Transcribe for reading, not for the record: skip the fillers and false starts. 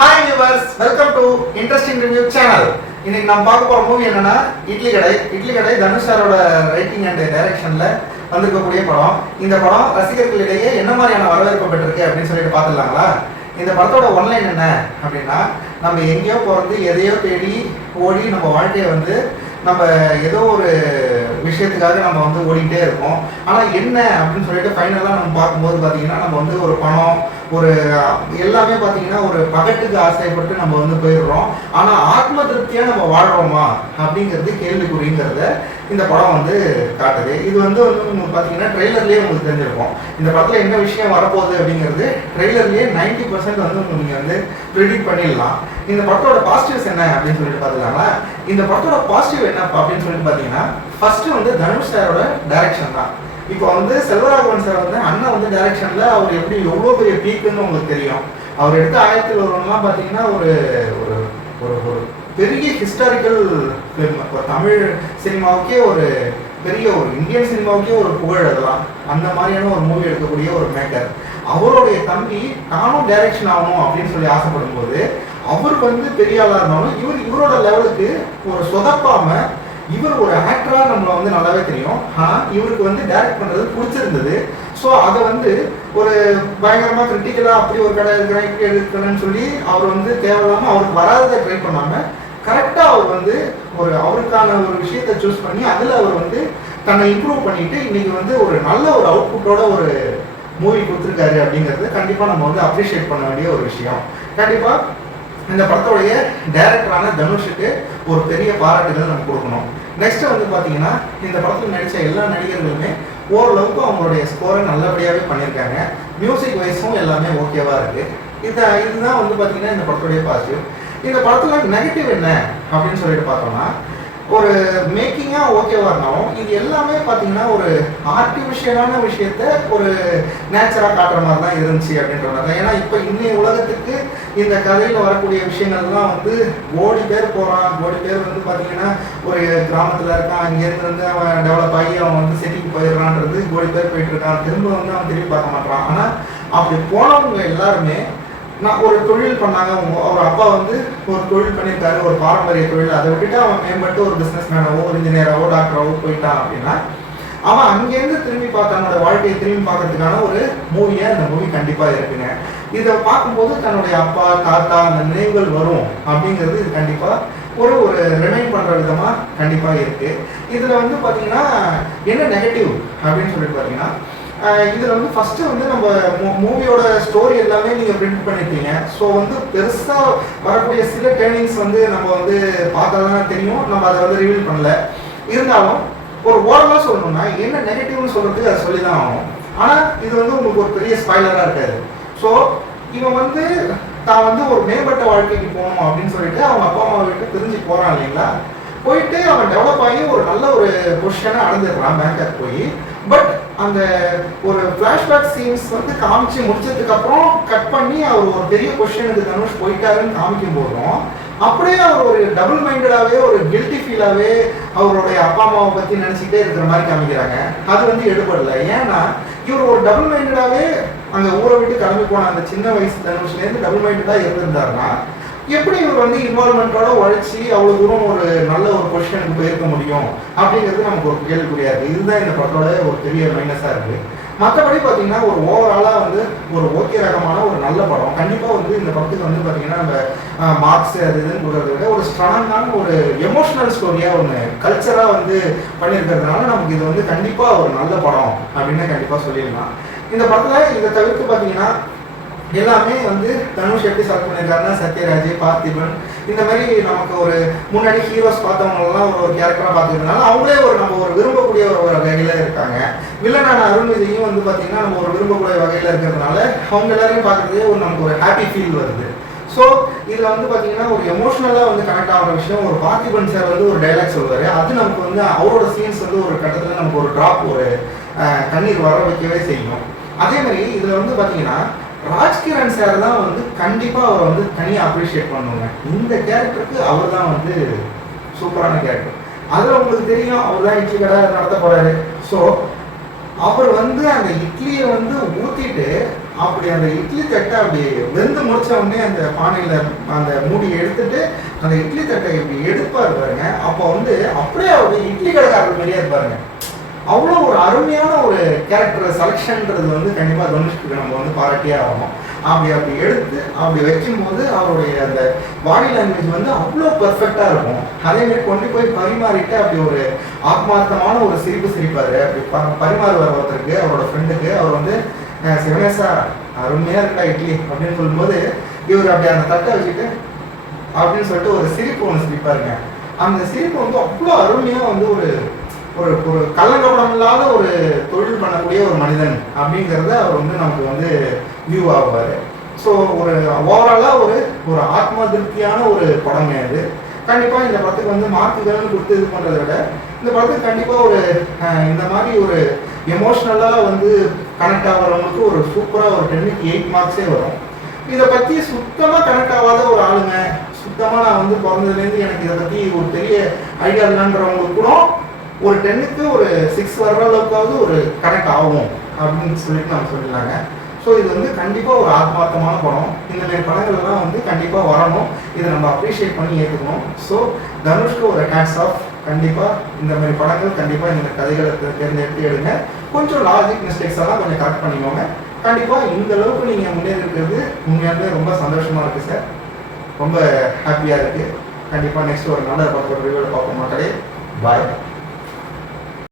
Hi viewers, welcome to interesting review channel. இன்னைக்கு நம்ம பார்க்க போற மூவி என்னன்னா இட்லி கடை தனுஷ் சாரோட ரைட்டிங் அண்ட் டைரக்ஷன்ல வந்திருக்கக்கூடிய படம். இந்த படம் ரசிகர்களிடையே என்ன மாதிரியான வரவேற்பு பெற்றிருக்கு அப்படின்னு சொல்லிட்டு பார்த்துடலாங்களா? இந்த படத்தோட ஒன்லைன் என்ன அப்படின்னா, நம்ம எங்கேயோ பிறந்து எதையோ தேடி ஓடி நம்ம வாழ்க்கையை நம்ம ஏதோ ஒரு விஷயத்துக்காக நம்ம ஓடிக்கிட்டே இருக்கோம். ஆனால் என்ன அப்படின்னு சொல்லிட்டு ஃபைனலாக நம்ம பார்க்கும்போது பார்த்தீங்கன்னா, நம்ம ஒரு பணம் ஒரு எல்லாமே பார்த்தீங்கன்னா ஒரு பகட்டுக்கு ஆசைப்பட்டு நம்ம போயிடுறோம். ஆனால் ஆத்ம திருப்தியாக நம்ம வாழ்கிறோமா அப்படிங்கிறது கேள்விக்குறிங்கிறத இந்த படம் காட்டுது. இது உங்களுக்கு பார்த்தீங்கன்னா ட்ரெய்லர்லேயே உங்களுக்கு தெரிஞ்சிருக்கும். இந்த படத்தில் என்ன விஷயம் வரப்போகுது அப்படிங்கிறது ட்ரெய்லர்லேயே 90% நீங்கள் ப்ரிடிக்ட் பண்ணிடலாம். இந்த படத்தோட பாசிட்டிவ்ஸ் என்ன அப்படின்னு சொல்லிட்டு பார்த்துக்கலாங்களா? இந்த படத்தோட பாசிட்டிவ் என்ன அப்படின்னு சொல்லிட்டு பார்த்தீங்கன்னா, ஃபர்ஸ்ட் தனுஷ் சாரோட டைரக்ஷன் தான். இப்போ செல்வராகவன் சார் அண்ணன் டைரக்ஷன்ல அவர் எவ்வளோ பெரிய பீக்குன்னு உங்களுக்கு தெரியும். அவர் எடுத்த 1001 பார்த்தீங்கன்னா ஒரு ஒரு ஒரு பெரிய ஹிஸ்டாரிக்கல் ஃபிலிம். இப்போ தமிழ் சினிமாவுக்கே ஒரு பெரிய ஒரு இந்தியன் சினிமாவுக்கே ஒரு புகழ் அதெல்லாம். அந்த மாதிரியான ஒரு மூவி எடுக்கக்கூடிய ஒரு மேக்கர். அவருடைய தம்பி நானும் டைரக்ஷன் ஆகணும் அப்படின்னு சொல்லி ஆசைப்படும் போது, அவருக்கு பெரிய ஆளாக இருந்தாலும் இவரோட லெவலுக்கு ஒரு சொதப்பாம, இவர் ஒரு ஆக்டரா நம்மள நல்லாவே தெரியும். ஆனால் இவருக்கு டைரக்ட் பண்றது பிடிச்சிருந்தது. ஸோ அதை ஒரு பயங்கரமா கிரிட்டிக்கலா அப்படி ஒரு கடை எடுக்கணும்னு சொல்லி அவர் தேவையில்லாம அவருக்கு வராததை ட்ரை பண்ணாம கரெக்டா அவர் ஒரு அவருக்கான ஒரு விஷயத்தை சூஸ் பண்ணி அதுல அவர் தன்னை இம்ப்ரூவ் பண்ணிட்டு இன்னைக்கு ஒரு நல்ல ஒரு அவுட்புட்டோட ஒரு மூவி கொடுத்துருக்காரு அப்படிங்கிறது கண்டிப்பா நம்ம அப்ரிஷியேட் பண்ண வேண்டிய ஒரு விஷயம். கண்டிப்பா இந்த படத்தோடைய டைரக்டரான தனுஷுக்கு ஒரு பெரிய பாராட்டுகள் நம்ம கொடுக்கணும். நெக்ஸ்ட் பார்த்தீங்கன்னா, இந்த படத்தில் நடித்த எல்லா நடிகர்களுமே ஓரளவுக்கு அவங்களுடைய ஸ்கோரை நல்லபடியாகவே பண்ணியிருக்காங்க. மியூசிக் வைஸும் எல்லாமே ஓகேவா இருக்கு. இதுதான் பார்த்தீங்கன்னா இந்த படத்துடைய பாசிட்டிவ். இந்த படத்தில் நெகட்டிவ் என்ன அப்படின்னு சொல்லிட்டு பார்த்தோம்னா, ஒரு மேக்கிங்காக ஓகேவா இருந்தாலும் இது எல்லாமே பார்த்தீங்கன்னா ஒரு ஆர்டிஃபிஷியலான விஷயத்த ஒரு நேச்சராக காட்டுற மாதிரி தான் இருந்துச்சு அப்படின்ற மாதிரி தான். ஏன்னா இப்போ இன்னைய உலகத்துக்கு இந்த கதையில் வரக்கூடிய விஷயங்கள்லாம் கோடி பேர் போகிறான். கோடி பேர் பார்த்தீங்கன்னா ஒரு கிராமத்தில் இருக்கான். அங்கேருந்து அவன் டெவலப் ஆகி அவன் சிட்டிக்கு போயிடுறான்றது கோடி பேர் போயிட்டு இருக்கான். திரும்ப அவன் திரும்பி பார்க்க மாட்டான். ஆனால் அப்படி போனவங்க எல்லாருமே நான் ஒரு தொழில் பண்ணாங்க. அவர் அப்பா ஒரு தொழில் பண்ணியிருக்காரு, ஒரு பாரம்பரிய தொழில். அதை விட்டுட்டு அவன் மேம்பட்டு ஒரு பிஸ்னஸ் மேனாவோ ஒரு இன்ஜினியராவோ டாக்டராவோ போயிட்டான் அப்படின்னா, அவன் அங்கேருந்து திரும்பி பார்த்து தன்னோட வாழ்க்கையை திரும்பி பார்க்கறதுக்கான ஒரு மூவியாக இந்த மூவி கண்டிப்பாக இருக்குங்க. இதை பார்க்கும்போது தன்னுடைய அப்பா தாத்தா அந்த நினைவுகள் வரும் அப்படிங்கிறது இது கண்டிப்பாக ஒரு ஒரு ரிமைண்ட் பண்ணுற விதமாக கண்டிப்பாக இருக்குது. இதில் பார்த்தீங்கன்னா என்ன நெகட்டிவ் அப்படின்னு சொல்லிட்டு பார்த்தீங்கன்னா, இதில் ஃபஸ்ட்டு நம்ம மூவியோட ஸ்டோரி எல்லாமே நீங்கள் பிரிண்ட் பண்ணியிருக்கீங்க. ஸோ பெருசாக வரக்கூடிய சில டேர்னிங்ஸ் நம்ம பார்த்தா தான் தெரியும். நம்ம அதை ரிவீல் பண்ணல. இருந்தாலும் ஒரு ஓரலாக சொல்லணும்னா என்ன நெகட்டிவ்னு சொல்கிறதுக்கு அதை சொல்லி தான் ஆகணும். ஆனால் இது உங்களுக்கு ஒரு பெரிய ஸ்பாய்லராக இருக்காது. ஸோ இவன் தான் ஒரு மேம்பட்ட வாழ்க்கைக்கு போகணும் அப்படின்னு சொல்லிட்டு அவங்க அப்பா அம்மா வீட்டு பிரிஞ்சு போகிறான் இல்லைங்களா? போயிட்டு அவன் டெவலப் ஆகி ஒரு நல்ல ஒரு பொசிஷனை அடைஞ்சிடறான் பேங்காக் போய். பட் அந்த ஒரு ஃப்ளாஷ்பேக் சீன்ஸ் காமிச்சு முடிச்சதுக்கு அப்புறம் கட் பண்ணி அவர் ஒரு பெரிய பொசிஷனுக்கு தனுஷ் போயிட்டாருன்னு காமிக்கும் போதும் அப்படியே அவர் ஒரு டபுள் மைண்டடாகவே ஒரு கில்ட்டி ஃபீலாகவே அவருடைய அப்பா அம்மாவை பற்றி நினச்சிக்கிட்டே இருக்கிற மாதிரி காமிக்கிறாங்க. அது எடுபடலை. ஏன்னா இவர் ஒரு டபுள் மைண்டடாகவே அங்கே ஊரை விட்டு கிளம்பி போன அந்த சின்ன வயசு தனுஷ்லேருந்து டபுள் மைண்டடாக இருந்திருந்தாருன்னா எப்படி இவர் இன்வால்மெண்ட்டோட உழைச்சி அவ்வளோ தூரம் ஒரு நல்ல ஒரு பொசிஷனுக்கு போயிருக்க முடியும் அப்படிங்கிறது நமக்கு ஒரு கேள்விக்குறியா இருக்குது. இதுதான் இந்த படத்தோட ஒரு பெரிய மைனஸாக இருக்குது. மற்றபடி பார்த்தீங்கன்னா ஒரு ஓவராலாக ஒரு ஓகே ரகமான ஒரு நல்ல படம். கண்டிப்பாக இந்த படத்துக்கு பார்த்தீங்கன்னா நம்ம மார்க்ஸ் அது இதுன்னு கொடுக்கறத விட ஒரு ஸ்ட்ராங்கான ஒரு எமோஷனல் ஸ்டோரியாக ஒன்று கல்ச்சராக பண்ணியிருக்கிறதுனால நமக்கு இது கண்டிப்பாக ஒரு நல்ல படம் அப்படின்னு கண்டிப்பாக சொல்லிடலாம். இந்த படத்தில் இதை தவிர்த்து பார்த்தீங்கன்னா எல்லாமே தனுஷ் எப்படி செலக்ட் பண்ணியிருக்காருன்னா, சத்யராஜ், பார்த்திபன் இந்த மாதிரி நமக்கு ஒரு முன்னாடி ஹீரோஸ் பார்த்தவங்கலாம் ஒரு கேரக்டராக பார்த்துக்கிறதுனால அவங்களே நம்ம ஒரு விரும்பக்கூடிய ஒரு வகையில் இருக்காங்க. வில்லனான அருண் விஜயும் பார்த்தீங்கன்னா நம்ம ஒரு விரும்பக்கூடிய வகையில் இருக்கிறதுனால அவங்க எல்லாரையும் பார்க்குறதே நமக்கு ஒரு ஹாப்பி ஃபீல் வருது. ஸோ இதில் பார்த்தீங்கன்னா ஒரு எமோஷ்னலாக கனெக்ட் ஆகிற விஷயம், ஒரு பார்த்திபன் சார் ஒரு டைலாக் சொல்லுவார். அது நமக்கு அவரோட சீன்ஸ் ஒரு கட்டத்தில் நமக்கு ஒரு ட்ராப் ஒரு கண்ணீர் வர வைக்கவே செய்யும். அதே மாதிரி இதில் பார்த்தீங்கன்னா ராஜ்கிரண் சார் தான் கண்டிப்பாக அவர் தனியாக அப்ரிஷியேட் பண்ணுவாங்க. இந்த கேரக்டருக்கு அவர் தான் சூப்பரான கேரக்டர். அதில் உங்களுக்கு தெரியும், அவர் தான் இட்லி கடை நடத்த போகிறாரு. ஸோ அவர் அந்த இட்லியை ஊற்றிட்டு அப்படி அந்த இட்லி தட்டை அப்படி வெந்து முடிச்ச உடனே அந்த பானையில் அந்த மூடியை எடுத்துட்டு அந்த இட்லி தட்டை இப்படி எடுப்பார் பாருங்க. அப்போ வந்து அப்படியே அவர் இட்லி கடைக்காரர் மாதிரியே இருப்பாருங்க. அவ்வளோ ஒரு அருமையான ஒரு கேரக்டர் செலெக்ஷன்ன்றது வந்து கண்டிப்பாக தனுஷ்க்கு நம்ம வந்து பாராட்டியே ஆகணும். அப்படி எடுத்து அப்படி வைக்கும்போது அவருடைய அந்த பாடி லாங்குவேஜ் வந்து அவ்வளோ பெர்ஃபெக்டாக இருக்கும். அதேமாதிரி கொண்டு போய் பரிமாறிட்டு அப்படி ஒரு ஆத்மார்த்தமான ஒரு சிரிப்பு சிரிப்பார். அப்படி பரிமாறுவார் ஒருத்தருக்கு, அவரோட ஃப்ரெண்டுக்கு. அவர் வந்து சிவனேசா அருமையாக இருக்கா இட்லி அப்படின்னு சொல்லும்போது இவர் அப்படி அந்த தட்டை வச்சுட்டு அப்படின்னு சொல்லிட்டு ஒரு சிரிப்பு ஒன்று சிரிப்பாருங்க. அந்த சிரிப்பு வந்து அவ்வளோ அருமையாக வந்து ஒரு ஒரு ஒரு கள்ளங்கப்படம் இல்லாத ஒரு தொழில் பண்ணக்கூடிய ஒரு மனிதன் அப்படிங்கிறத அவர் வந்து நமக்கு வந்து வியூ ஆகுவார். ஸோ ஒரு ஓவராலாக ஒரு ஆத்ம திருப்தியான ஒரு படங்க இது. கண்டிப்பாக இந்த படத்துக்கு வந்து மார்க்குகள்னு கொடுத்து இது பண்ணுறதை விட இந்த படத்துக்கு கண்டிப்பாக ஒரு இந்த மாதிரி ஒரு எமோஷ்னலாக வந்து கனெக்ட் ஆகிறவங்களுக்கு ஒரு சூப்பராக ஒரு 10க்கு 8 மார்க்ஸே வரும். இதை பற்றி சுத்தமாக கனெக்ட் ஆகாத ஒரு ஆளுங்க, சுத்தமாக நான் வந்து பிறந்ததுலேருந்து எனக்கு இதை பற்றி ஒரு பெரிய ஐடியா இல்லைன்றவங்களுக்கு கூட ஒரு 10க்கு ஒரு 6 வர்ற அளவுக்காவது ஒரு கனெக்ட் ஆகும் அப்படின்னு சொல்லிட்டு நம்ம சொல்லிடலாங்க. ஸோ இது வந்து கண்டிப்பாக ஒரு ஆத்மார்த்தமான படம். இந்த மாதிரி படங்கள்லாம் வந்து கண்டிப்பாக வரணும். இதை நம்ம அப்ரிஷியேட் பண்ணி ஏற்றுக்கணும். ஸோ தனுஷ்க்கு ஒரு ஹேட்ஸ் ஆஃப். கண்டிப்பாக இந்த மாதிரி படங்கள் கண்டிப்பாக இந்த கதைகளை தேர்ந்தெடுத்து எடுங்க. கொஞ்சம் லாஜிக் மிஸ்டேக்ஸ் எல்லாம் கொஞ்சம் கரெக்ட் பண்ணிக்கோங்க. கண்டிப்பாக இந்த அளவுக்கு நீங்கள் முன்னேறி இருக்கிறது உண்மையாலுமே ரொம்ப சந்தோஷமாக இருக்குது சார். ரொம்ப ஹாப்பியாக இருக்குது. கண்டிப்பாக நெக்ஸ்ட் ஒரு நல்ல படத்தோட ரிவ்யூவில் பார்ப்போம் மக்களே. பாய்.